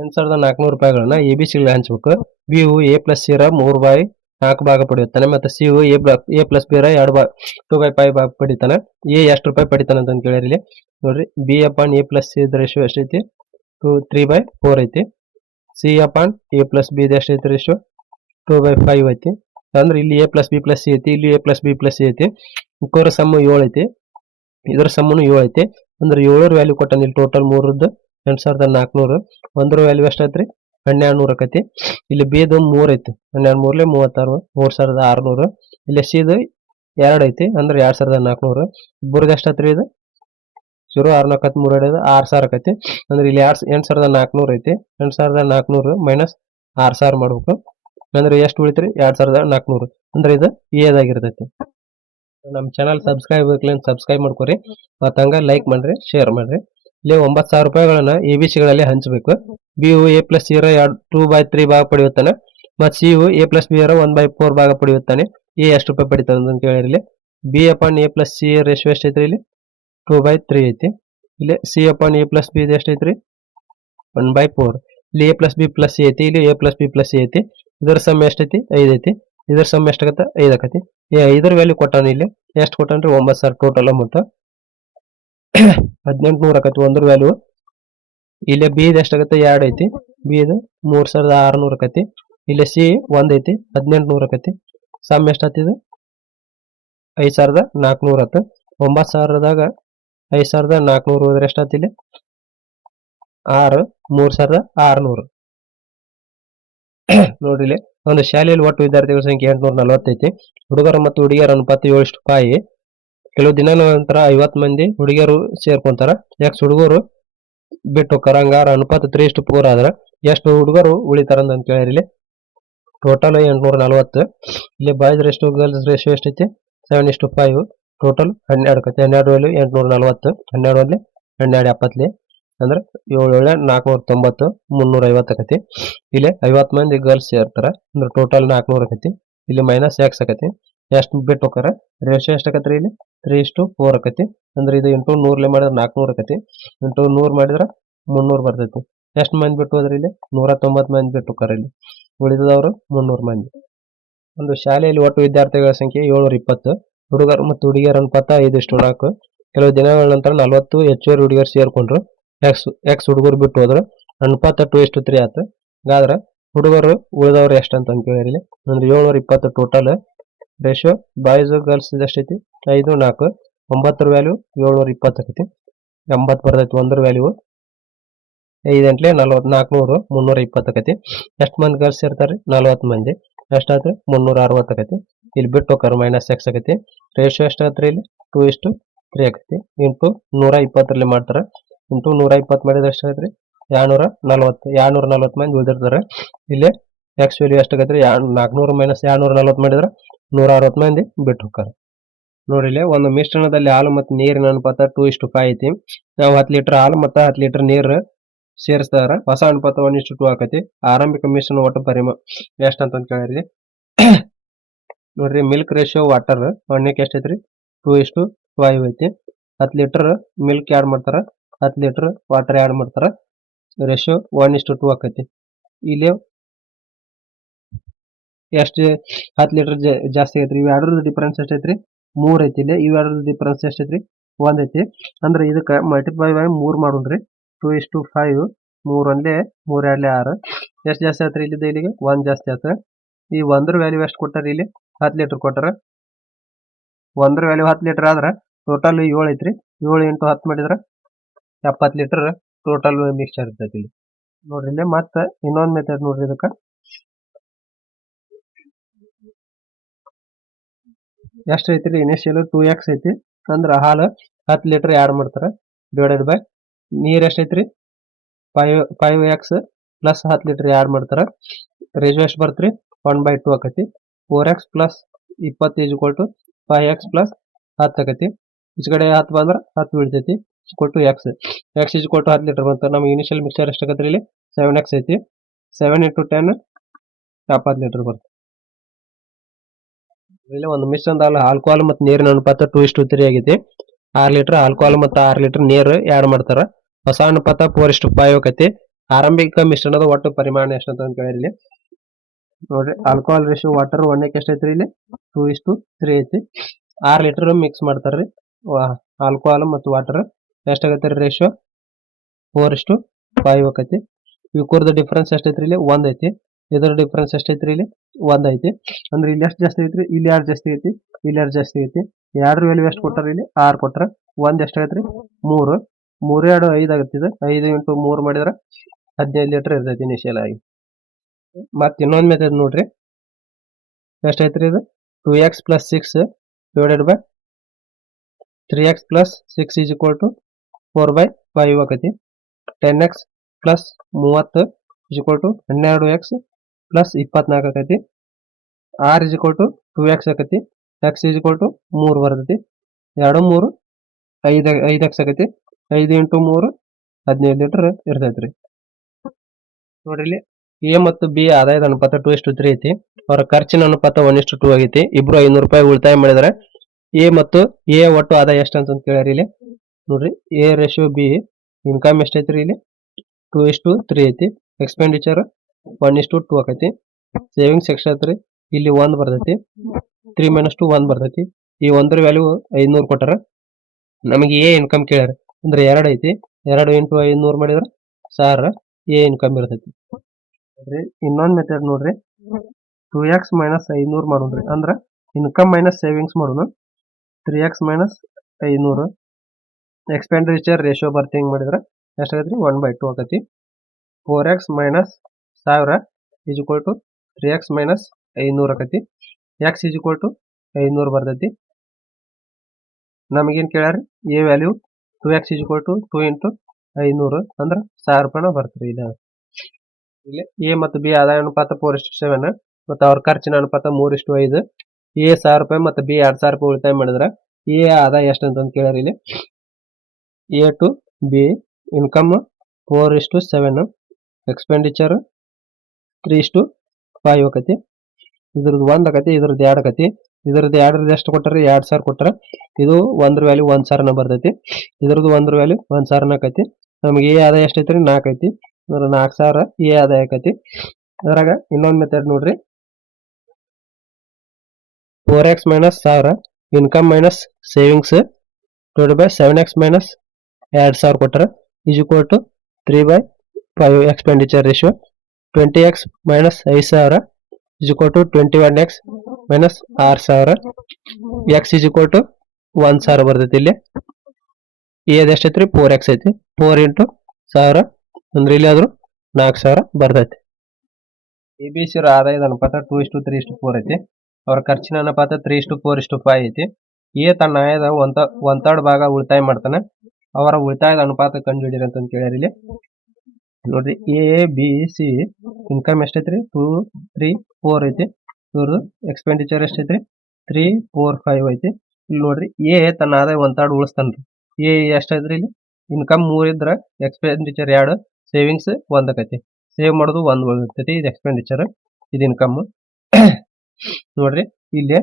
ಎಂಟು ಸಾವಿರದ ನಾಲ್ಕುನೂರು ರೂಪಾಯಿಗಳನ್ನ ಎ ಬಿ ಸಿಗಳಿಗೆ ಹಂಚಬೇಕು ಬಿ ಯು ಎ ಪ್ಲಸ್ ಸಿರ ಮೂರು ಬಾಯ್ ನಾಲ್ಕು ಭಾಗ ಪಡೆಯುತ್ತಾನೆ. ಮತ್ತೆ C you A A plus B ರ ಎರಡು ಬಾ ಟೂ ಬೈ ಫೈವ್ ಭಾಗ ಪಡಿತಾನೆ. ಎ ಎಷ್ಟು ರೂಪಾಯಿ ಪಡಿತಾನೆ ಅಂತ ಕೇಳಿರಿ ಇಲ್ಲಿ. ನೋಡ್ರಿ B upon A plus C ratio ಎಷ್ಟೈತಿ? ಟೂ ತ್ರೀ ಬೈ ಫೋರ್ ಐತಿ. C upon A plus B ಎಷ್ಟು ಐತಿ ರೇಷಿಯೋ ಟೂ ಬೈ ಫೈವ್ ಐತಿ. ಅಂದ್ರೆ ಇಲ್ಲಿ A plus B plus C ಐತಿ, ಇಲ್ಲಿ A plus B plus C ಐತಿ. ಇಕ್ಕೋರ ಸಮ್ಮು ಏಳು ಐತಿ. ಇದರ ಸಮ್ಮನು ಏಳು ಐತಿ. ಅಂದ್ರೆ ಏಳರ ವ್ಯಾಲ್ಯೂ ಕೊಟ್ಟಾನ ಇಲ್ಲಿ ಟೋಟಲ್ ಮೂರದ್ದು ಎಂಟು ಸಾವಿರದ ನಾಲ್ಕುನೂರು. ಒಂದರ ವ್ಯಾಲ್ಯೂ ಎಷ್ಟು ಐತ್ರಿ? ಹನ್ನೆರಡು ನೂರು ಆಕತಿ. ಇಲ್ಲಿ ಬಿದು ಮೂರು ಐತಿ. ಹನ್ನೆರಡು ಮೂರ್ಲೆ ಮೂವತ್ತಾರು, ಮೂರ್ ಸಾವಿರದ ಆರ್ನೂರು. ಇಲ್ಲಿ ಸಿದು ಎರಡು ಐತಿ, ಅಂದ್ರೆ ಎರಡ್ ಸಾವಿರದ ನಾಲ್ಕುನೂರು. ಇಬ್ಬರದ್ದು ಎಷ್ಟು ಐತ್ರಿ ಇದು? ಜೀರೋ ಆರು ನಾಲ್ಕತ್ತು ಮೂರು ಎರಡು ಆರು ಸಾವಿರ ಆಕತಿ. ಅಂದ್ರೆ ಇಲ್ಲಿ ಎರಡ್ ಎಂಟು ಸಾವಿರದ ನಾಲ್ಕುನೂರು ಐತಿ. ಎಂಟು ಸಾವಿರದ ನಾಲ್ಕುನೂರು ಮೈನಸ್ ಆರು ಸಾವಿರ ಮಾಡ್ಬೇಕು. ಅಂದ್ರೆ ಎಷ್ಟು ಉಳಿತ್ರಿ? ಎರಡ್ ಸಾವಿರದ ನಾಲ್ಕುನೂರು. ಅಂದ್ರೆ ಇದು ಏದಾಗಿರ್ತೈತಿ ನಮ್ಮ ಚಾನಲ್ ಸಬ್ಸ್ಕ್ರೈಬ್ ಬೇಕಲ್ಲ ಸಬ್ಸ್ಕ್ರೈಬ್ ಮಾಡ್ಕೊರಿ. ಮತ್ತಂಗ ಲೈಕ್ ಮಾಡ್ರಿ ಶೇರ್ ಮಾಡ್ರಿ. ಇಲ್ಲಿ ಒಂಬತ್ತು ಸಾವಿರ ರೂಪಾಯಿಗಳನ್ನ ಎ ಬಿ ಸಿಗಳಲ್ಲಿ ಹಂಚಬೇಕು. B you A plus C ಎರಡು ಟೂ ಬೈ ತ್ರೀ ಭಾಗ ಪಡೆಯುತ್ತಾನೆ. ಮತ್ತು C you A plus B one by four ಭಾಗ ಪಡೆಯುತ್ತಾನೆ. ಎ ಎಷ್ಟು ರೂಪಾಯಿ ಪಡಿತಾನೆ ಅಂತ ಹೇಳಿರಲಿ B upon A plus C ratio ಎಷ್ಟು ಐತ್ರಿ ಇಲ್ಲಿ? ಟೂ ಬೈ ತ್ರೀ ಐತಿ. ಇಲ್ಲಿ C upon A plus B ಎಷ್ಟು ಐತ್ರಿ ಒನ್ ಬೈ ಫೋರ್ ಇಲ್ಲಿ A plus B plus C ಐತಿ. ಇಲ್ಲಿ A plus B plus C ಐತಿ. ಇದರ ಸಮ್ ಎಷ್ಟೈತಿ? ಐದು ಐತಿ. ಇದರ ಸಮ್ ಎಷ್ಟಾಗತ್ತೆ ಐದು ಆಕತಿ ಐದರ ವ್ಯಾಲ್ಯೂ ಕೊಟ್ಟಾನ ಇಲ್ಲಿ. ಎಷ್ಟು ಕೊಟ್ಟಾನ್ರಿ? ಒಂಬತ್ತು ಸಾವಿರ ಟೋಟಲ್ ಅಮೌಂಟ್ ಹದಿನೆಂಟು ನೂರ ಆಕತಿ ಒಂದ್ರ ವ್ಯಾಲ್ಯೂ ಇಲ್ಲಿ ಬಿ ಎಷ್ಟಾಗತ್ತೆ? ಎರಡು ಐತಿ. ಬಿ ಇದು ಮೂರ್ ಸಾವಿರದ ಆರುನೂರ ಆಕತಿ ಇಲ್ಲಿ ಸಿ ಒಂದ್ ಐತಿ. ಹದಿನೆಂಟು ನೂರ ಆಕತಿ ಸಮ್ ಎಷ್ಟಾತಿದು ಐದು ಸಾವಿರದ ನಾಲ್ಕುನೂರ ಹತ್ತು. ಒಂಬತ್ತು ಸಾವಿರದಾಗ ಐದು ಸಾವಿರದ ನಾಲ್ಕುನೂರು ಹೋದ್ರೆ ಎಷ್ಟಾತಿ ಇಲ್ಲಿ? ಆರು, ಮೂರು ಸಾವಿರದ ಆರುನೂರು. ನೋಡ್ರಿ ಒಂದು ಶಾಲೆಯಲ್ಲಿ ಒಟ್ಟು ವಿದ್ಯಾರ್ಥಿಗಳ ಸಂಖ್ಯೆ ಎಂಟುನೂರ ನಲವತ್ತೈತಿ. ಹುಡುಗರು ಮತ್ತು ಹುಡುಗಿಯರ ಅನುಪಾತ ಏಳು ಪಾಯಿ ಕೆಲವು ದಿನ ನಂತರ ಐವತ್ ಮಂದಿ ಹುಡುಗಿಯರು ಸೇರ್ಕೊಂತಾರ. ಯಾಕೆ ಹುಡುಗರು ಬಿಟ್ಟು ಕರಂಗಾರ ಅನುಪಾತ ತ್ರೀ ಇಷ್ಟು ಪೂರ್ ಆದ್ರೆ ಎಷ್ಟು ಹುಡುಗರು ಉಳಿತಾರ ಅಂತ ಕೇಳಿರಿ ಇಲ್ಲಿ. ಟೋಟಲ್ ಎಂಟ್ನೂರ ನಲವತ್ತು. ಇಲ್ಲಿ ಬಾಯ್ಸ್ ಎಷ್ಟು ಗರ್ಲ್ಸ್ ರೇಷಿಯೋ ಎಷ್ಟೈತಿ? ಸೆವೆನ್ ಇಷ್ಟು ಫೈವ್ ಟೋಟಲ್ ಹನ್ನೆರಡು ಕತೆ. ಹನ್ನೆರಡು ಎಂಟ್ನೂರ ನಲವತ್ತು. ಹನ್ನೆರಡು ಅಲ್ಲಿ ಹನ್ನೆರಡು ಎಪ್ಪತ್ತಲಿ. ಅಂದ್ರೆ ಏಳು ಏಳು, ನಾಲ್ಕುನೂರ ತೊಂಬತ್ತು, ಮುನ್ನೂರ ಐವತ್ತು ಆಕತಿ ಇಲ್ಲಿ ಐವತ್ತು ಮಂದಿ ಗರ್ಲ್ಸ್ ಸೇರ್ತಾರೆ. ಅಂದ್ರೆ ಟೋಟಲ್ ನಾಲ್ಕುನೂರ ಆಕತಿ ಇಲ್ಲಿ ಮೈನಸ್ ಎಕ್ಸ್ ಆಕತಿ ಎಷ್ಟು ಬಿಟ್ಟು ಹೋಗಾರ ರೇಷಿಯೋ ಎಷ್ಟು ಆಕತ್ರಿ ಇಲ್ಲಿ? ತ್ರೀ ಇಷ್ಟು ಫೋರ್ ಆಕತಿ. ಅಂದ್ರೆ ಇದು ಇಂಟು ನೂರ್ಲೆ ಮಾಡಿದ್ರೆ ನಾಲ್ಕುನೂರು ಆಕತಿ. ಇಂಟು ನೂರು ಮಾಡಿದ್ರೆ ಮುನ್ನೂರು ಬರ್ತೈತಿ. ಎಷ್ಟು ಮಂದಿ ಬಿಟ್ಟು ಹೋದ್ರಿ ಇಲ್ಲಿ? ನೂರ ತೊಂಬತ್ತು ಮಂದಿ ಬಿಟ್ಟು ಹೋಗಾರ ಇಲ್ಲಿ. ಉಳಿದವರು ಮುನ್ನೂರು ಮಂದಿ. ಒಂದು ಶಾಲೆಯಲ್ಲಿ ಒಟ್ಟು ವಿದ್ಯಾರ್ಥಿಗಳ ಸಂಖ್ಯೆ ಏಳ್ನೂರ ಇಪ್ಪತ್ತು. ಹುಡುಗರು ಮತ್ತು ಹುಡುಗಿಯರ ಅನುಪಾತ ಐದಿಷ್ಟು ನಾಲ್ಕು. ಕೆಲವು ದಿನಗಳ ನಂತರ ನಲವತ್ತು ಹೆಚ್ಚುವರಿ ಹುಡುಗಿಯರು ಸೇರ್ಕೊಂಡ್ರು. ಎಕ್ಸ್ ಎಕ್ಸ್ ಹುಡುಗರು ಬಿಟ್ಟು ಹೋದ್ರು. ಅನುಪಾತ ಟು ಎಷ್ಟು ತ್ರೀ ಆತು. ಹಾಗಾದ್ರೆ ಹುಡುಗರು ಉಳಿದವ್ರು ಎಷ್ಟು ಅಂತ ಕೇಳಿರಿ ಅಂದ್ರೆ ಏಳ್ನೂರ ಇಪ್ಪತ್ತು ಟೋಟಲ್ ರೇಷಿಯೋ ಬಾಯ್ಸ್ ಗರ್ಲ್ಸ್ ಎಷ್ಟೈತಿ? ಐದು, ನಾಲ್ಕು, ಒಂಬತ್ತರ ವ್ಯಾಲ್ಯೂ ಏಳ್ನೂರ ಇಪ್ಪತ್ತು ಆಕೈತಿ ಎಂಬತ್ತು ಬರ್ತೈತಿ, ಒಂದರ ವ್ಯಾಲ್ಯೂ ಐದೆಂಟ್ಲೆ ನಲ್ವತ್ತು, ನಾಲ್ಕುನೂರು, ಮುನ್ನೂರ ಇಪ್ಪತ್ತು ಆಕೈತಿ ಎಷ್ಟು ಮಂದಿ ಗರ್ಲ್ಸ್ ಇರ್ತಾರೆ? ನಲ್ವತ್ತು ಮಂದಿ. ಎಷ್ಟಾದ್ರೆ ಮುನ್ನೂರ ಅರವತ್ತು ಆಕೈತಿ ಇಲ್ಲಿ ಬಿಟ್ಟು ಹೋಗಾರ ಮೈನಸ್ ಎಕ್ಸ್ ಆಕೈತಿ ರೇಷಿಯೋ ಎಷ್ಟಾಗತ್ತೆ ಇಲ್ಲಿ? ಟೂ ಇಷ್ಟು ತ್ರೀ ಆಕೈತಿ ಇಂಟು ನೂರ ಇಪ್ಪತ್ತರಲ್ಲಿ ಮಾಡ್ತಾರೆ. ಇಂಟು ನೂರ ಇಪ್ಪತ್ತು ಮಾಡಿದ್ರೆ ಎಷ್ಟಾಗತ್ತೆ ಎರಡ್ನೂರ ನಲ್ವತ್ತು ಎರಡ್ನೂರ ನಲ್ವತ್ತು ಮಂದಿ ಉಳಿದಿರ್ತಾರೆ. ಇಲ್ಲಿ ಎಕ್ಸ್ ವ್ಯಾಲ್ಯೂ ಎಷ್ಟಾಗತ್ರಿ? ನಾಲ್ಕುನೂರು ಮೈನಸ್ ಎರಡ್ನೂರ ನಲ್ವತ್ತು ಮಾಡಿದ್ರೆ ನೂರ ಅರವತ್ತು ಮಂದಿ ಬಿಟ್ಟು ಹೋಗ್ತಾರ. ನೋಡಿ ಇಲ್ಲಿ ಒಂದು ಮಿಶ್ರಣದಲ್ಲಿ ಹಾಲು ಮತ್ತು ನೀರಿನ ಅನುಪಾತ ಟೂ ಇಷ್ಟು ಫೈ ಐತಿ. ನಾವು ಹತ್ತು ಲೀಟರ್ ಹಾಲು ಮತ್ತು ಹತ್ತು ಲೀಟರ್ ನೀರು ಸೇರಿಸ್ತಾರ ಹೊಸ ಅನುಪಾತ ಒನ್ ಇಷ್ಟು ಟೂ ಆಕತಿ ಆರಂಭಿಕ ಮಿಶ್ರಣ ಒಟ್ಟು ಪರಿಮ ಎಷ್ಟು ಅಂತ ಕೇಳಿರಿ ನೋಡ್ರಿ ಮಿಲ್ಕ್ ರೇಷಿಯೋ ವಾಟರ್ ಒಣ್ಣಕ್ಕೆ ಎಷ್ಟು ಐತ್ರಿ ಟೂ ಇಷ್ಟು ಫೈವ್ ಐತಿ. ಹತ್ತು ಲೀಟರ್ ಮಿಲ್ಕ್ ಆ್ಯಡ್ ಮಾಡ್ತಾರ. ಹತ್ತು ಲೀಟರ್ ವಾಟರ್ ಆ್ಯಡ್ ಮಾಡ್ತಾರ. ರೇಷಿಯೋ ಒನ್ ಇಷ್ಟು ಟೂ ಆಕತಿ ಇಲ್ಲಿ ಎಷ್ಟು ಹತ್ತು ಲೀಟರ್ ಜಾಸ್ತಿ ಐತ್ರಿ? ಡಿಫ್ರೆನ್ಸ್ ಎಷ್ಟು ಐತ್ರಿ ಮೂರ್ ಐತಿ ಇಲ್ಲಿ. ಡಿಫ್ರೆನ್ಸ್ ಎಷ್ಟು ಐತ್ರಿ ಒಂದ್ ಐತಿ. ಅಂದ್ರೆ ಇದಕ್ಕೆ ಮಲ್ಟಿಪ್ಲೈ ಬೈ ಮೂರ್ ಮಾಡೋಣ್ರಿ ಟೂ ಇಸ್ ಟು ಫೈವ್ ಮೂರ್ ಒಂದೇ ಮೂರ್ ಎರಡ್ಲೆ ಆರು. ಎಷ್ಟು ಜಾಸ್ತಿ ಆತ್ರಿ ಇಲ್ಲಿಂದ ಇಲ್ಲಿಗೆ ಒಂದ್ ಜಾಸ್ತಿ ಆಯ್ತು ಈ ಒಂದ್ರ ವ್ಯಾಲ್ಯೂ ಎಷ್ಟು ಕೊಟ್ಟಾರ ಇಲ್ಲಿ? ಹತ್ತು ಲೀಟರ್ ಕೊಟ್ಟಾರ. ಒಂದ್ರ ವ್ಯಾಲ್ಯೂ ಹತ್ತು ಲೀಟರ್ ಆದ್ರ ಟೋಟಲ್ ಏಳು ಐತ್ರಿ. ಏಳು ಇಂಟು ಹತ್ತು ಮಾಡಿದ್ರ ಎಪ್ಪತ್ತು ಲೀಟರ್ ಟೋಟಲ್ ಮಿಕ್ಸ್ಚರ್ ಇರ್ತೈತಿ ಇಲ್ಲಿ. ನೋಡ್ರಿ ಇಲ್ಲಿ ಮತ್ತೆ ಇನ್ನೊಂದ್ ಮೆಥಡ್ ನೋಡ್ರಿ ಇದಕ್ಕ. ಎಷ್ಟು ಐತ್ರಿ? ಇನಿಷಿಯಲ್ ಟೂ ಎಕ್ಸ್ ಐತಿ. ಅಂದ್ರೆ ಹಾಲು ಹತ್ತು ಲೀಟರ್ ಆ್ಯಡ್ ಮಾಡ್ತಾರೆ. ಡಿವೈಡೆಡ್ ಬೈ ನೀರು ಎಷ್ಟು ಐತ್ರಿ? ಫೈವ್ ಫೈವ್ ಎಕ್ಸ್ ಪ್ಲಸ್ ಹತ್ತು ಲೀಟರ್ ಆ್ಯಡ್ ಮಾಡ್ತಾರೆ. ರೇಜು ಎಷ್ಟು ಬರ್ತ್ರಿ? ಒನ್ ಬೈ ಟು ಆಕತಿ. ಫೋರ್ ಎಕ್ಸ್ ಪ್ಲಸ್ ಇಪ್ಪತ್ತು ಈಜು equal to five X plus ಹತ್ತು ಆಕತಿ. ಈಚ ಕಡೆ ಹತ್ತು ಬಂದ್ರೆ ಹತ್ತು ಬೀಳ್ತೈತಿ. ಕೊಟ್ಟು ಎಕ್ಸ್ ಎಕ್ಸ್ ಈಜು ಕೊಟ್ಟು ಹತ್ತು ಲೀಟರ್ ಬಂತ ನಮ್ಗೆ ಇನಿಷಿಯಲ್ ಮಿಕ್ಸರ್ ಎಷ್ಟು ರೀ ಇಲ್ಲಿ? ಸೆವೆನ್ ಎಕ್ಸ್ ಐತಿ. ಸೆವೆನ್ ಇಂಟು ಟೆನ್ ಎಪ್ಪತ್ತು ಲೀಟರ್ ಬರ್ತದೆ ಇಲ್ಲಿ ಒಂದು ಮಿಶ್ರಣದ ಆಲ್ಕೋಹಾಲ್ ಮತ್ತು ನೀರಿನ ಅನುಪಾತ ಟೂ ಇಷ್ಟು ತ್ರೀ ಆಗೈತಿ. ಆರು ಲೀಟರ್ ಆಲ್ಕೋಹಾಲ್ ಮತ್ತು ಆರು ಲೀಟರ್ ನೀರು ಆ್ಯಡ್ ಮಾಡ್ತಾರ. ಹೊಸ ಅನುಪಾತ ಫೋರ್ ಇಷ್ಟು ಫೈವ್ ಆಕೈತಿ ಆರಂಭಿಕ ಮಿಶ್ರಣದ ಒಟ್ಟು ಪರಿಮಾಣ ಎಷ್ಟು ಅಂತ ಕೇಳಿ ಇಲ್ಲಿ. ನೋಡ್ರಿ ಆಲ್ಕೋಹಾಲ್ ರೇಷಿಯೋ ವಾಟರ್ ಒಂದಕ್ಕೆ ಎಷ್ಟು ಐತ್ರಿ ಇಲ್ಲಿ? ಟೂ ಇಷ್ಟು ತ್ರೀ ಐತಿ. ಆರು ಲೀಟರ್ ಮಿಕ್ಸ್ ಮಾಡ್ತಾರ್ರಿ. ಆಲ್ಕೋಹಾಲ್ ಮತ್ತು ವಾಟರ್ ಎಷ್ಟಾಗತ್ತೆ ರೀ ರೇಷಿಯೋ ಫೋರ್ ಇಷ್ಟು ಫೈವ್ ಆಕತಿ ಇವ್ಕೂರ್ದ ಡಿಫ್ರೆನ್ಸ್ ಎಷ್ಟೈತ್ರಿ ಇಲ್ಲಿ? ಒಂದ್ ಐತಿ. ಇದ್ರ ಡಿಫ್ರೆನ್ಸ್ ಎಷ್ಟೈತ್ರಿ ಇಲ್ಲಿ? ಒಂದ್ ಐತಿ. ಅಂದ್ರೆ ಇಲ್ಲಿ ಎಷ್ಟು ಜಾಸ್ತಿ ಐತ್ರಿ? ಇಲ್ಲಿ ಯಾರು ಜಾಸ್ತಿ ಐತಿ. ಇಲ್ಲಿ ಯಾರು ಜಾಸ್ತಿ ಐತಿ. ಎರಡು ವ್ಯಾಲ್ಯೂ ಎಷ್ಟು ಕೊಟ್ಟಾರ ಇಲ್ಲಿ? ಆರ್ ಕೊಟ್ರ. ಒಂದ್ ಎಷ್ಟಾಗತ್ರಿ ಮೂರು. ಮೂರು ಎರಡು ಐದು ಆಗತ್ತೆ ಇದು. ಐದು ಇಂಟು ಮೂರು ಮಾಡಿದ್ರ ಹದಿನೈದು ಲೀಟರ್ ಇರ್ತೈತಿ ಇನಿಷಿಯಲ್ ಆಗಿ. ಮತ್ ಇನ್ನೊಂದ್ ಮೆಥಡ್ ನೋಡ್ರಿ. ಎಷ್ಟೈತ್ರಿ ಇದು? Two X plus six divided by three X plus six is equal to four by five ಆಕತಿ ಟೆನ್ ಎಕ್ಸ್ ಪ್ಲಸ್ ಮೂವತ್ತು ಈಸ್ ಇಕ್ವಲ್ ಟು ಹನ್ನೆರಡು ಎಕ್ಸ್ ಪ್ಲಸ್ ಇಪ್ಪತ್ನಾಲ್ಕು ಆಕೈತಿ. ಆರ್ ಇಕ್ವಲ್ ಟು ಟೂ ಎಕ್ಸ್ ಆಕೈತಿ. ಎಕ್ಸ್ ಇಸ್ ಟು ಮೂರು ಬರ್ತೈತಿ. ಎರಡು, ಮೂರು, ಐದು ಐದು ಎಕ್ಸ್ ಆಕೈತಿ. ಐದು ಇಂಟು ಮೂರು, ಹದಿನೈದು ಲೀಟರ್ ಇರ್ತೈತ್ರಿ. ನೋಡ್ರಿ ಇಲ್ಲಿ ಎ ಮತ್ತು ಬಿ ಆದಾಯದ ಅನುಪಾತ ಟೂ ಇಷ್ಟು ತ್ರೀ ಐತಿ. ಅವರ ಖರ್ಚಿನ ಅನುಪಾತ ಒನ್ ಇಷ್ಟು ಟೂ ಆಗೈತಿ. ಇಬ್ರು ಐನೂರು ರೂಪಾಯಿ ಉಳಿತಾಯ ಮಾಡಿದರೆ. ಎ ಮತ್ತು ಎ ಒಟ್ಟು ಆದಾಯ ಎಷ್ಟು ಅಂತ ಕೇಳ್ಯಾರ ಇಲ್ಲಿ. ನೋಡ್ರಿ ಎ ರೇಷಿಯೋ ಬಿ ಇನ್ಕಮ್ ಎಷ್ಟೈತ್ರಿ ಇಲ್ಲಿ? ಟೂ ಇಷ್ಟು ತ್ರೀ ಐತಿ. ಎಕ್ಸ್ಪೆಂಡಿಚರ್ ಒನ್ ಇಷ್ಟು ಟೂ ಆಕೈತಿ. ಸೇವಿಂಗ್ಸ್ ಎಕ್ಸ್ಟ್ರಾ ಐತ್ರಿ. ಇಲ್ಲಿ ಒಂದ್ ಬರ್ತೈತಿ. ತ್ರೀ ಮೈನಸ್ ಟು ಒಂದ್ ಬರ್ತೈತಿ. ಈ ಒಂದರ ವ್ಯಾಲ್ಯೂ ಐದುನೂರು ಕೊಟ್ಟಾರ. ನಮಗೆ ಎ ಇನ್ಕಮ್ ಕೇಳ್ಯಾರ. ಅಂದ್ರೆ ಎರಡು ಐತಿ. ಎರಡು ಇಂಟು ಐದುನೂರು ಮಾಡಿದ್ರೆ ಸಾರ ಎ ಇನ್ಕಮ್ ಇರ್ತೈತಿ. ಇನ್ನೊಂದ್ ಮೆಥಡ್ ನೋಡ್ರಿ. ಟೂ ಎಕ್ಸ್ ಮೈನಸ್ ಐನೂರು ಮಾಡೋಣ್ರಿ. ಅಂದ್ರ ಇನ್ಕಮ್ ಮೈನಸ್ ಸೇವಿಂಗ್ಸ್ ಮಾಡೋಣ. ತ್ರೀ ಎಕ್ಸ್ ಮೈನಸ್ ಐನೂರು ಎಕ್ಸ್ಪೆಂಡಿಚರ್ ರೇಷಿಯೋ ಬರ್ತಿ ಹಿಂಗ್ ಮಾಡಿದ್ರ? ಎಷ್ಟಾಗತ್ರಿ ಒನ್ ಬೈ ಟು ಆಗತಿ ಫೋರ್ ಎಕ್ಸ್ ಮೈನಸ್ ಸಾವಿರ is equal to three X minus ಐನೂರು ಆಕತಿ. ಎಕ್ಸ್ ಈಸ್ ಇಕ್ವಲ್ ಟು ಐನೂರು ಬರ್ತೈತಿ. ನಮಗೇನು ಕೇಳ್ಯಾರ? A value two X is equal to two into ಐನೂರು ಅಂದ್ರೆ ಸಾವಿರ ರೂಪಾಯಿನ ಬರ್ತದೆ ಇದು. ಇಲ್ಲಿ ಎ ಮತ್ತು ಬಿ ಆದಾಯ ಅನುಪಾತ ಫೋರ್ ಇಷ್ಟು ಸೆವೆನ್ ಮತ್ತು ಅವ್ರ ಖರ್ಚಿನ ಅನುಪಾತ ಮೂರು ಇಷ್ಟು ಐದು. ಎ ಸಾವಿರ ರೂಪಾಯಿ ಮತ್ತು ಬಿ ಎರಡು ಸಾವಿರ ರೂಪಾಯಿ ಉಳಿತಾಯ ಮಾಡಿದ್ರೆ ಎ ಆದಾಯ ಎಷ್ಟು ಅಂತ ಕೇಳ್ಯಾರ ಇಲ್ಲಿ. A to B income four ಇಷ್ಟು ಸೆವೆನ್ ಎಕ್ಸ್ಪೆಂಡಿಚರ್ ತ್ರೀ ಇಷ್ಟು ಫೈವ್ ಆಕತಿ. ಇದ್ರದ್ದು ಒಂದು ಆಕತಿ, ಇದ್ರದ್ದು ಎರಡು ಆಕತಿ. ಇದ್ರದ್ದು ಎರಡರದ್ದು ಎಷ್ಟು ಕೊಟ್ಟರೆ? ಎರಡು ಸಾವಿರ ಕೊಟ್ಟರೆ. ಇದು ಒಂದ್ರ ವ್ಯಾಲ್ಯೂ ಒಂದ್ ಸಾವಿರನ ಬರ್ತೈತಿ. ಇದ್ರದ್ದು ಒಂದ್ರ ವ್ಯಾಲ್ಯೂ ಒಂದು ಸಾವಿರನ ಆಕತಿ. ನಮಗೆ ಎ ಆದಾಯ ಎಷ್ಟೈತ್ರಿ ನಾಲ್ಕು ಐತಿ. ಅಂದ್ರೆ ನಾಲ್ಕು ಸಾವಿರ ಎ ಆದಾಯ ಆಕತಿ. ಅದ್ರಾಗ ಇನ್ನೊಂದು ಮೆಥಡ್ ನೋಡ್ರಿ. ಫೋರ್ ಎಕ್ಸ್ ಮೈನಸ್ ಸಾವಿರ income minus savings total by seven X minus ಎರಡು ಸಾವಿರ ಕೊಟ್ಟರೆ. Is equal to three by five expenditure ratio twenty X minus ಐದು ಸಾವಿರ is equal to twenty one X minus ಆರು ಸಾವಿರ. ಎಕ್ಸ್ ಈಸ್ ಇಕ್ವಲ್ ಟು ಒಂದ್ ಸಾವಿರ ಬರ್ತೈತಿ ಇಲ್ಲಿ. ಎದ್ ರೀ ಫೋರ್ ಎಕ್ಸ್ ಐತಿ. ಫೋರ್ ಇಂಟು ಸಾವಿರ. ಅಂದ್ರೆ ಇಲ್ಲಿ ಆದರೂ ನಾಲ್ಕು ಸಾವಿರ ಬರ್ತೈತಿ. ಎ ಬಿ ಸಿ ಆದಾಯದ ಅನುಪಾತ ಟೂ ಇಷ್ಟು ತ್ರೀ ಇಷ್ಟು ಫೋರ್ ಐತಿ. ಅವ್ರ ಖರ್ಚಿನ ಅನುಪಾತ ತ್ರೀ ಇಷ್ಟು ಫೋರ್ ಇಷ್ಟು ಫೈವ್ ಐತಿ. ಎ ತನ್ನ ಆಯದ ಒಂದ ಒಂದ್ ಭಾಗ ಉಳಿತಾಯ ಮಾಡ್ತಾನೆ. ಅವರ ಉಳಿತಾಯದ ಅನುಪಾತ ಕಂಡು ಅಂತ ಕೇಳ್ಯಾರ ಇಲ್ಲಿ. ನೋಡ್ರಿ ಎ ಬಿ ಸಿ ಇನ್ಕಮ್ ಎಷ್ಟೈತ್ರಿ? ಟೂ ತ್ರೀ ಫೋರ್ ಐತಿ. ಇವ್ರದ್ದು ಎಕ್ಸ್ಪೆಂಡಿಚರ್ ಎಷ್ಟೈತ್ರಿ? ತ್ರೀ ಫೋರ್ ಫೈವ್ ಐತಿ. ಇಲ್ಲಿ ನೋಡ್ರಿ ಎ ತನ್ನ ಆದಾಯ ಥರ್ಡ್ ಉಳಿಸ್ತಾನ್ರಿ. ಎ ಎಷ್ಟೈತ್ರಿ ಇಲ್ಲಿ? ಇನ್ಕಮ್ ಮೂರ್ ಇದ್ರ ಎಕ್ಸ್ಪೆಂಡಿಚರ್ ಎರಡು ಸೇವಿಂಗ್ಸ್ ಒಂದ್ ಆಕೈತಿ ಸೇವ್ ಮಾಡೋದು ಒಂದ್ ಉಳಿತೈತಿ, ಇದು ಎಕ್ಸ್ಪೆಂಡಿಚರ್ ಇದು ಇನ್ಕಮ್ ನೋಡ್ರಿ ಇಲ್ಲಿ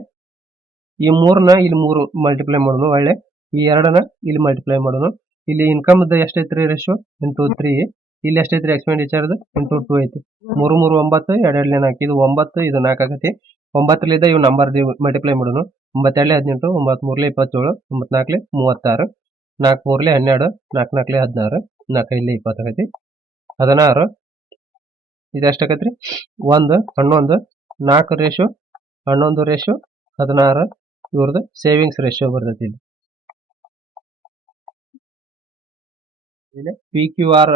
ಈ ಮೂರನ್ನ ಇಲ್ಲಿ ಮೂರು ಮಲ್ಟಿಪ್ಲೈ ಮಾಡೋಣ ಒಳ್ಳೆ. ಈ ಎರಡನ್ನ ಇಲ್ಲಿ ಮಲ್ಟಿಪ್ಲೈ ಮಾಡೋಣ ಇಲ್ಲಿ ಇನ್ಕಮ್ ಎಷ್ಟೈತ್ರಿ ರೇಷಿಯೋ ಇಂಟು ತ್ರೀ ಇಲ್ಲಿ ಎಷ್ಟೈತ್ರಿ ಎಕ್ಸ್ಪೆಂಡಿಚರ್ ಇಂಟು ಟೂ ಐತಿ ಮೂರು ಮೂರು, ಒಂಬತ್ತು, ಎರಡೆರಡ್ಲೆ ನಾಲ್ಕು ಇದು ಒಂಬತ್ತು, ಇದು ನಾಲ್ಕು ಆಗತಿ ಒಂಬತ್ತರಲ್ಲಿದ್ದ ಇವು ನಂಬರ್ ಮಲ್ಟಿಪ್ಲೈ ಮಾಡೋಣ ಒಂಬತ್ತೆರಡಲೆ ಹದಿನೆಂಟು ಒಂಬತ್ತು ಮೂರಲೆ ಇಪ್ಪತ್ತೇಳು ಒಂಬತ್ತು ನಾಲ್ಕಲೆ ಮೂವತ್ತಾರು ನಾಲ್ಕು ಮೂರ್ಲೆ ಹನ್ನೆರಡು ನಾಲ್ಕು ನಾಲ್ಕಲೆ ಹದಿನಾರು ನಾಲ್ಕು ಇಲ್ಲಿ ಇಪ್ಪತ್ತಾಗತಿ ಹದಿನಾರು, ಇದು ಎಷ್ಟಾಗತ್ರಿ ಒಂದು, ಹನ್ನೊಂದು, ನಾಲ್ಕು ರೇಷು ಹನ್ನೊಂದು ರೇಷು ಹದಿನಾರು ಇವ್ರದ್ದು ಸೇವಿಂಗ್ಸ್ ರೇಷಿಯೋ ಬರ್ತೈತಿ ಇಲ್ಲಿ. ಪಿ ಕ್ಯೂ ಆರ್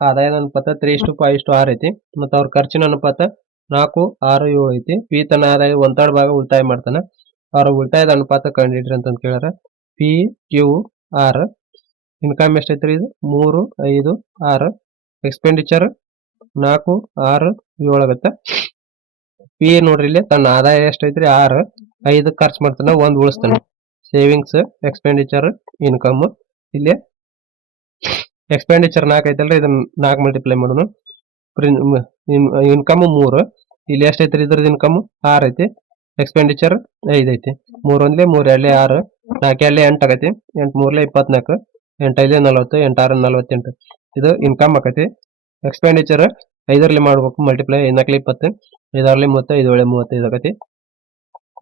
ಆದಾಯದ ಅನುಪಾತ ತ್ರೀ ಇಷ್ಟು ಫೈವ್ ಇಷ್ಟು ಆರ್ ಐತಿ. ಮತ್ತು ಅವ್ರ ಖರ್ಚಿನ ಅನುಪಾತ ನಾಲ್ಕು, ಆರು, ಏಳು ಐತಿ. ಪಿ ತನ್ನ ಆದಾಯ ಥರ್ಡ್ ಭಾಗ ಉಳಿತಾಯ ಮಾಡ್ತಾನ. ಅವ್ರ ಉಳಿತಾಯದ ಅನುಪಾತ ಕಂಡಿಡ್ರಿ ಅಂತ ಕೇಳ್ಯಾರ. ಪಿ ಕ್ಯೂ ಆರ್ ಇನ್ಕಮ್ ಎಷ್ಟೈತ್ರಿ ಇದು? ಮೂರು, ಐದು, ಆರು. ಎಕ್ಸ್ಪೆಂಡಿಚರ್ ನಾಲ್ಕು, ಆರು, ಏಳು ಆಗತ್ತೆ. ಪಿ ನೋಡ್ರಿ ಇಲ್ಲಿ ತನ್ನ ಆದಾಯ ಎಷ್ಟೈತ್ರಿ? ಆರು. ಐದು ಖರ್ಚು ಮಾಡ್ತಾನ, ಒಂದ್ ಉಳಿಸ್ತಾನ. ಸೇವಿಂಗ್ಸ್ ಎಕ್ಸ್ಪೆಂಡಿಚರ್ ಇನ್ಕಮ್ ಇಲ್ಲಿ ಎಕ್ಸ್ಪೆಂಡಿಚರ್ ನಾಲ್ಕು ಐತಲ್ರಿ ಇದನ್ನ ನಾಲ್ಕು ಮಲ್ಟಿಪ್ಲೈ ಮಾಡೋಣ ಇನ್ಕಮ್ ಮೂರು, ಇಲ್ಲಿ ಎಷ್ಟೈತ್ರಿ ಇದ್ರದ್ದು ಇನ್ಕಮ್ ಆರ್ ಐತಿ. ಎಕ್ಸ್ಪೆಂಡಿಚರ್ ಐದು ಐತಿ. ಮೂರು ಒಂದ್ಲೆ ಮೂರು, ಎರಡ್ಲೆ ಆರು, ನಾಲ್ಕು, ಎರಡ್ಲೆ ಎಂಟು ಆಗೈತಿ. ಎಂಟು ಮೂರ್ಲೆ ಇಪ್ಪತ್ನಾಲ್ಕು, ಎಂಟು ಐದ್ಲೆ ನಲವತ್ತು, ಎಂಟು ಆರು, ನಲವತ್ತೆಂಟು. ಇದು ಇನ್ಕಮ್ ಆಕೈತಿ. ಎಕ್ಸ್ಪೆಂಡಿಚರ್ ಐದರಲ್ಲಿ ಮಾಡ್ಬೇಕು ಮಲ್ಟಿಪ್ಲೈ ಐದ್ನಾಲ್ಕು ಇಪ್ಪತ್ತು ಐದಾರಲ್ಲಿ ಮೂವತ್ತು ಐದು ಏಳೆ ಮೂವತ್ತೈದು ಆಗೈತಿ.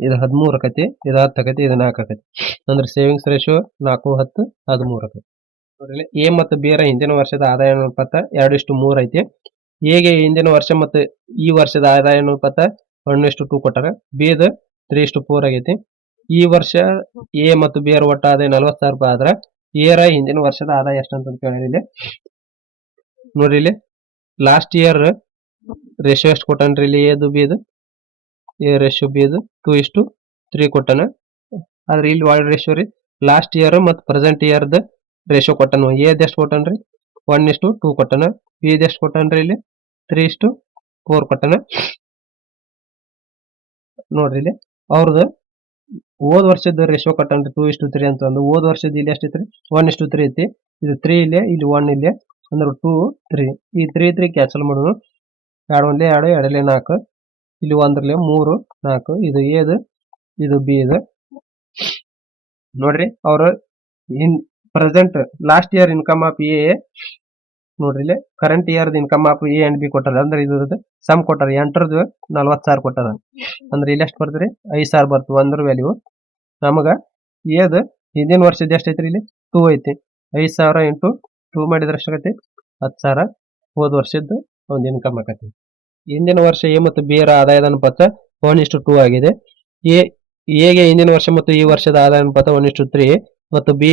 ಇದು ಹದಿಮೂರು ಆಕೈತಿ ಇದು ಹತ್ತು ಆಕೈತಿ ಇದು ನಾಲ್ಕು ಆಕೈತಿ ಅಂದ್ರೆ ಸೇವಿಂಗ್ಸ್ ರೇಷಿಯೋ ನಾಲ್ಕು, ಹತ್ತು, ಹದಿಮೂರು ಆಕತಿ ಎ ಮತ್ತು ಬಿ ರ ಹಿಂದಿನ ವರ್ಷದ ಆದಾಯ ಅನುಪಾತ ಎರಡು ಇಷ್ಟು ಮೂರು ಐತಿ. ಎಗೆ ಹಿಂದಿನ ವರ್ಷ ಮತ್ತು ಈ ವರ್ಷದ ಆದಾಯ ಅನುಪಾತ ಒನ್ ಇಷ್ಟು ಟೂ ಕೊಟ್ಟಾರ? ಬಿ ದ ತ್ರೀ ಇಷ್ಟು ಫೋರ್ ಆಗೈತಿ. ಈ ವರ್ಷ ಎ ಮತ್ತು ಬಿ ರ ಒಟ್ಟ ಆದಾಯ ನಲವತ್ತು ಸಾವಿರ ರೂಪಾಯಿ ಆದ್ರ, ಎ ರ ಹಿಂದಿನ ವರ್ಷದ ಆದಾಯ ಎಷ್ಟು ಅಂತ ಕೇಳಿ ಇಲ್ಲಿ. ನೋಡ್ರಿ ಇಲ್ಲಿ ಲಾಸ್ಟ್ ಇಯರ್ ರೇಷಿಯೋ ಎಷ್ಟು ಕೊಟ್ಟನ್ರಿ ಇಲ್ಲಿ? ಎದು, ಬಿದು. ಎ ರೇಷಿಯೋ ಬಿದು ಟೂ ಇಷ್ಟು ತ್ರೀ ಕೊಟ್ಟನ. ಆದ್ರೆ ಇಲ್ಲಿ ವಾರ್ಡ್ ರೇಷಿಯೋ ರೀ. ಲಾಸ್ಟ್ ಇಯರ್ ಮತ್ತು ಪ್ರೆಸೆಂಟ್ ಇಯರ್ದ ರೇಷಿಯೋ ಕೊಟ್ಟನು ಎಷ್ಟು ಕೊಟ್ಟನ್ರಿ ಒನ್ ಇಷ್ಟು ಟೂ ಕೊಟ್ಟನ ಬಿ ಎಷ್ಟು ಕೊಟ್ಟನ್ರಿ ಇಲ್ಲಿ ತ್ರೀ ಇಷ್ಟು ಫೋರ್ ಕೊಟ್ಟನ ನೋಡ್ರಿ ಇಲ್ಲಿ, ಅವ್ರದ್ದು ಹೋದ್ ವರ್ಷದ ರೇಷಿಯೋ ಕೊಟ್ಟನ್ರಿ ಟೂ ಇಷ್ಟು ತ್ರೀ ಅಂತ ಒಂದು ಹೋದ್ ವರ್ಷದ ಇಲ್ಲಿ ಎಷ್ಟೈತ್ರಿ ಒನ್ ಇಷ್ಟು ತ್ರೀ ಐತಿ. ಇದು ತ್ರೀ ಇಲ್ಲೇ, ಇಲ್ಲಿ ಒನ್ ಇಲ್ಲೇ, ಅಂದ್ರೆ ಟೂ ತ್ರೀ ಈ ತ್ರೀ ತ್ರೀ ಕ್ಯಾನ್ಸಲ್ ಮಾಡೋಣ ಎರಡು ಒಂದ್ಲೆ ಎರಡು ಎರಡಲೇ ನಾಲ್ಕು. ಇಲ್ಲಿ ಒಂದ್ರಲ್ಲೇ ಮೂರು, ನಾಲ್ಕು. ಇದು ಎದು ಇದು ಬಿ ಇದು ನೋಡ್ರಿ, ಅವರು present last year income of A ನೋಡ್ರಿ ಇಲ್ಲಿ current year income of A and B ಕೊಟ್ಟಾರ ಅಂದ್ರೆ ಇದ್ರದ್ದು ಸಮ್ ಕೊಟ್ಟಾರ ಎಂಟರದ್ದು ನಲ್ವತ್ತು ಸಾವಿರ ಕೊಟ್ಟಾರ ಅಂದ್ರೆ ಇಲ್ಲಿ ಎಷ್ಟು ಬರ್ತೀರಿ? ಐದು ಸಾವಿರ ಬರ್ತು. ಒಂದ್ರ ವ್ಯಾಲ್ಯೂ ನಮಗ ಏದ್ ಹಿಂದಿನ ವರ್ಷದ ಎಷ್ಟು ಐತ್ರಿ ಇಲ್ಲಿ? ಟೂ ಐತಿ. ಐದು ಸಾವಿರ ಇಂಟು ಟೂ ಮಾಡಿದ್ರೆ ಎಷ್ಟಾಗತ್ತೆ ಹತ್ತು ಸಾವಿರ. ಹೋದ ವರ್ಷದ್ದು ಒಂದು ಇನ್ಕಮ್ ಆಗತ್ತೆ. ಹಿಂದಿನ ವರ್ಷ ಎ ಮತ್ತು ಬಿ ರ ಆದಾಯದ ಅನುಪಾತ ಒನ್ ಇಷ್ಟು ಟೂ ಆಗಿದೆ. ಎ ಎಗೆ ಹಿಂದಿನ ವರ್ಷ ಮತ್ತು ಈ ವರ್ಷದ ಆದಾಯ ಅನುಪಾತ ಒನ್ ಇಷ್ಟು ತ್ರೀ ಮತ್ತು ಬಿ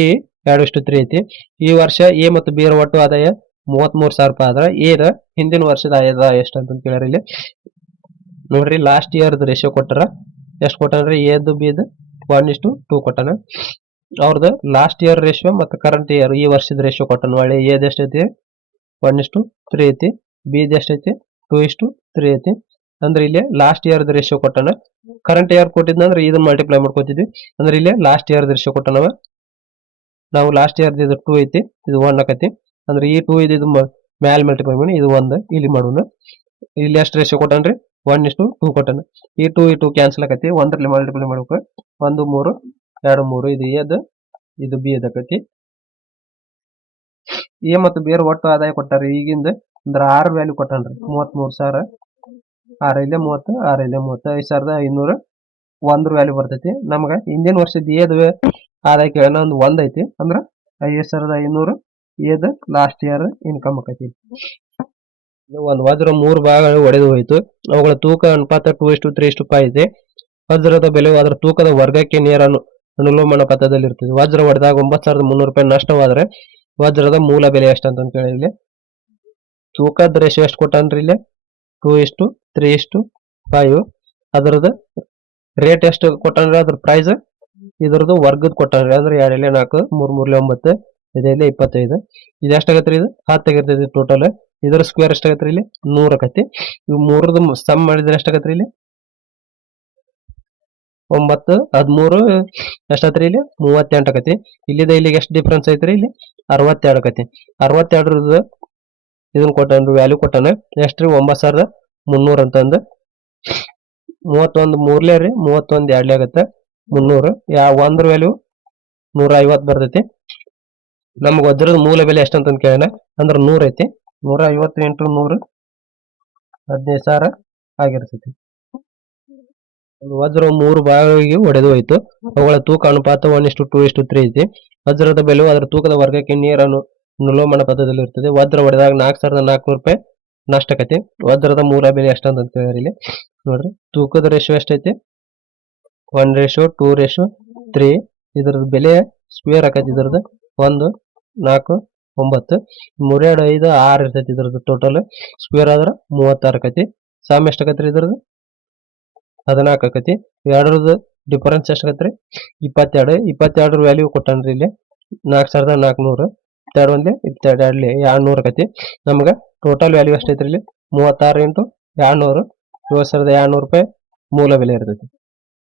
ಎರಡು ಇಷ್ಟು ತ್ರೀ ಐತಿ. ಈ ವರ್ಷ ಎ ಮತ್ತು ಬಿ ಒಟ್ಟು ಆದಾಯ ಮೂವತ್ಮೂರು ಸಾವಿರ ರೂಪಾಯಿ ಆದ್ರ ರ ಹಿಂದಿನ ವರ್ಷದ ಆದಾಯ ಎಷ್ಟು ಅಂತ ಕೇಳ್ಯಾರ ಇಲ್ಲಿ. ನೋಡ್ರಿ ಲಾಸ್ಟ್ ಇಯರ್ ರೇಷಿಯೋ ಕೊಟ್ಟಾರ ಎಷ್ಟು ಕೊಟ್ಟಾನ್ರಿ? ಎದು ಬಿದು ಒನ್ ಇಷ್ಟು ಟೂ ಕೊಟ್ಟಾನ. ಅವ್ರದ್ದು ಲಾಸ್ಟ್ ಇಯರ್ ರೇಷಿಯೋ ಮತ್ತು ಕರೆಂಟ್ ಇಯರ್ ಈ ವರ್ಷದ ರೇಷಿಯೋ ಕೊಟ್ಟಾನ. ಒಳ್ಳೆ ಎದ್ ಎಷ್ಟೈತಿ ಒನ್ ಇಷ್ಟು ತ್ರೀ ಐತಿ. ಬಿದ್ ಎಷ್ಟೈತಿ ಟೂ ಇಷ್ಟು ತ್ರೀ ಐತಿ. ಅಂದ್ರೆ ಇಲ್ಲಿ ಲಾಸ್ಟ್ ಇಯರ್ ರೇಷಿಯೋ ಕೊಟ್ಟಾನ. ಕರೆಂಟ್ ಇಯರ್ ಕೊಟ್ಟಿದ್ನಂದ್ರೆ ಇದನ್ನ ಮಲ್ಟಿಪ್ಲೈ ಮಾಡ್ಕೋತಿದ್ವಿ. ಅಂದ್ರೆ ಇಲ್ಲಿ ಲಾಸ್ಟ್ ಇಯರ್ ರೇಷಿಯೋ ಕೊಟ್ಟಾನವ. ನಾವು ಲಾಸ್ಟ್ ಇಯರ್ ಇದು ಟೂ ಐತಿ, ಇದು ಒನ್ ಆಕತಿ ಅಂದ್ರೆ ಈ ಟೂ ಇದು ಮ್ಯಾಲ್ ಮಲ್ಟಿಪ್ಲೈ ಮಾಡಿ ಇದು ಒಂದು ಇಲ್ಲಿ ಮಾಡೋಣ. ಇಲ್ಲಿ ಎಷ್ಟು ರೇಷಿಯೋ ಕೊಟ್ಟನ್ರಿ ಒನ್ ಇಷ್ಟು ಟೂ ಕೊಟ್ಟನ. ಈ ಟೂ ಈ ಟೂ ಕ್ಯಾನ್ಸಲ್ ಆಕತಿ, ಒಂದ್ರಲ್ಲಿ ಮಲ್ಟಿಪ್ಲೈ ಮಾಡ್ಬೇಕು. ಒಂದು, ಮೂರು, ಎರಡು, ಮೂರು, ಇದು ಎದ್, ಇದು ಬಿ ಎದಕತಿ. ಎ ಮತ್ತು ಬೇರೆ ಒಟ್ಟು ಆದಾಯ ಕೊಟ್ಟಾರ, ಈಗಿಂದ ಅಂದ್ರೆ ಆರು ವ್ಯಾಲ್ಯೂ ಕೊಟ್ಟನ್ರಿ ಮೂರು ಸಾವಿರ. ಆರು ಐದೇ ಮೂವತ್ತು, ಆರು ಐದೇ ಮೂವತ್ತು, ಐದು ಸಾವಿರದ ಐನೂರು ಒಂದ್ರ ವ್ಯಾಲ್ಯೂ ಬರ್ತೈತಿ. ನಮ್ಗೆ ಹಿಂದಿನ ವರ್ಷದ ಏದ್ ಆದಾಯ ಕೇಳೋಣ ಒಂದು ಒಂದ್ ಐತಿ ಅಂದ್ರ ಐದು ಸಾವಿರದ ಐನೂರು. ಏದ ಲಾಸ್ಟ್ ಇಯರ್ ಇನ್ಕಮ್ ಆಕೈತಿ. ಒಂದು ವಜ್ರ ಮೂರು ಭಾಗ ಒಡೆದು ಹೋಯಿತು. ಅವುಗಳ ತೂಕ ಅನುಪಾತ ಟೂ ಇಷ್ಟು ತ್ರೀ ಇಷ್ಟು ಫೈವ್ ಇದೆ. ವಜ್ರದ ಬೆಲೆ ಅದರ ತೂಕದ ವರ್ಗಕ್ಕೆ ನೇರ ಅನು ಅನುಲೋಮನ ಪಥದಲ್ಲಿ ಇರ್ತದೆ. ವಜ್ರ ಹೊಡೆದಾಗ ಒಂಬತ್ತು ಸಾವಿರದ ಮುನ್ನೂರು ರೂಪಾಯಿ ನಷ್ಟವಾದ್ರೆ ವಜ್ರದ ಮೂಲ ಬೆಲೆ ಎಷ್ಟು ಅಂತ ಕೇಳಿ ಇಲ್ಲಿ. ತೂಕದ ರೇಷಿಯೋ ಎಷ್ಟು ಕೊಟ್ಟನ್ರಿ ಇಲ್ಲಿ? ಟೂ ಇಷ್ಟು ತ್ರೀ ಇಷ್ಟು ಫೈವ್ ಅದರದ ರೇಟ್ ಎಷ್ಟು ಕೊಟ್ಟನ್ರಿ ಅದ್ರ ಪ್ರೈಸ್ ಇದ್ರದ್ದು ವರ್ಗದ ಕೊಟ್ಟಾರ ಅಂದ್ರೆ ಎರಡಲೆ ನಾಲ್ಕು, ಮೂರ್, ಮೂರ್ಲೆ ಒಂಬತ್ತು ಇದೆಲ್ಲ ಇಪ್ಪತ್ತೈದು. ಇದು ಎಷ್ಟಾಗತ್ರಿ ಇದು? ಹತ್ತು ಆಗಿರ್ತೈತಿ ಟೋಟಲ್ ಇದರ ಸ್ಕ್ವೇರ್ ಎಷ್ಟಾಗತ್ರಿ ಇಲ್ಲಿ? ನೂರ್ ಆಕತಿ. ಇವು ಮೂರದ್ದು ಸಮ್ ಮಾಡಿದ್ರೆ ಎಷ್ಟಾಗತ್ರಿ ಇಲ್ಲಿ? ಒಂಬತ್ತು, ಹದಿಮೂರು, ಎಷ್ಟಾತ್ರಿ ಇಲ್ಲಿ? ಮೂವತ್ತೆಂಟು ಆಕತಿ. ಇಲ್ಲಿದ ಇಲ್ಲಿಗೆ ಎಷ್ಟು ಡಿಫ್ರೆನ್ಸ್ ಐತ್ರಿ ಇಲ್ಲಿ? ಅರವತ್ತೆರಡು ಆಕತಿ. ಅರವತ್ತೆರಡರದ್ದು ಇದನ್ನ ಕೊಟ್ಟಾನ ವ್ಯಾಲ್ಯೂ ಕೊಟ್ಟಾನ. ಎಷ್ಟ್ರಿ? ಒಂಬತ್ತು ಸಾವಿರದ ಮುನ್ನೂರ ಅಂತಂದು. ಮೂವತ್ತೊಂದು ಮೂರ್ಲೆ ರೀ. ಮೂವತ್ತೊಂದು ಎರಡ್ಲೇ ಆಗತ್ತೆ. ಮುನ್ನೂರು. ಯಾ, ಒಂದ್ರ ವ್ಯಾಲ್ಯೂ ನೂರ ಐವತ್ತು ಬರ್ತೈತಿ. ನಮ್ಗೆ ವಜ್ರದ ಮೂಲ ಬೆಲೆ ಎಷ್ಟಂತ ಕೇಳೋಣ ಅಂದ್ರೆ ನೂರ ಐತಿ. ನೂರ ಐವತ್ತು ಎಂಟು ನೂರು ಹದಿನೈದು ಸಾವಿರ ಆಗಿರ್ತೈತಿ. ವಜ್ರ ಮೂರು ಭಾಗಗಳಿಗೆ ಒಡೆದು ಹೋಯ್ತು. ಅವುಗಳ ತೂಕ ಅನುಪಾತ ಒನ್ ಇಷ್ಟು ಟೂ ಇಷ್ಟು ತ್ರೀ ಐತಿ. ವಜ್ರದ ಬೆಲೆ ಅದರ ತೂಕದ ವರ್ಗಕ್ಕೆ ನೀರನ್ನು ನುಲೋಮಣ ಪದದಲ್ಲಿ ಇರ್ತದೆ. ವಜ್ರ ಒಡೆದಾಗ ನಾಲ್ಕು ಸಾವಿರದ ನಾಲ್ಕುನೂರು ರೂಪಾಯಿ ನಷ್ಟಕತಿ ವಜ್ರದ ಮೂಲ ಬೆಲೆ ಎಷ್ಟು ಅಂತ ಕೇಳಿದ್ರೆ ಇಲ್ಲಿ ನೋಡ್ರಿ, ತೂಕದ ರೇಷ್ಯೋ ಎಷ್ಟೈತಿ? One ratio two ratio three ಇದ್ರದ್ದು ಬೆಲೆ ಸ್ಕ್ವೇರ್ ಆಕೈತಿ ಇದ್ರದ್ದು. ಒಂದು, ನಾಲ್ಕು, ಒಂಬತ್ತು. ಮೂರೆರಡು ಐದು, ಆರು ಇರ್ತೈತಿ ಇದ್ರದ್ದು ಟೋಟಲ್ ಸ್ಕ್ವೇರ್ ಆದ್ರೆ ಮೂವತ್ತಾರು ಆಕೈತಿ. ಸಾಮ್ ಎಷ್ಟು ರೀ ಇದ್ರದ್ದು? ಹದಿನಾಲ್ಕು ಆಕೈತಿ. ಎರಡರದ್ದು ಡಿಫರೆನ್ಸ್ ಎಷ್ಟು ಆಕತ್ರಿ? ಇಪ್ಪತ್ತೆರಡು. ಇಪ್ಪತ್ತೆರಡರ ವ್ಯಾಲ್ಯೂ ಕೊಟ್ಟಾನ್ರಿ ಇಲ್ಲಿ. ನಾಲ್ಕು ಸಾವಿರದ ನಾಲ್ಕುನೂರು. ಇಪ್ಪತ್ತೆರಡು ಒಂದೇ ಇಪ್ಪತ್ತೆರಡು. ಎರಡ್ಲಿ ಎರಡು ನೂರು ಆಕೈತಿ. ನಮ್ಗೆ ಟೋಟಲ್ ವ್ಯಾಲ್ಯೂ ಎಷ್ಟೈತ್ರಿ ಇಲ್ಲಿ? ಮೂವತ್ತಾರು ಇಂಟು ಎರಡು ನೂರು ಏಳು ಸಾವಿರದ ಎರಡು ನೂರು ರೂಪಾಯಿ ಮೂಲ ಬೆಲೆ ಇರ್ತೈತಿ.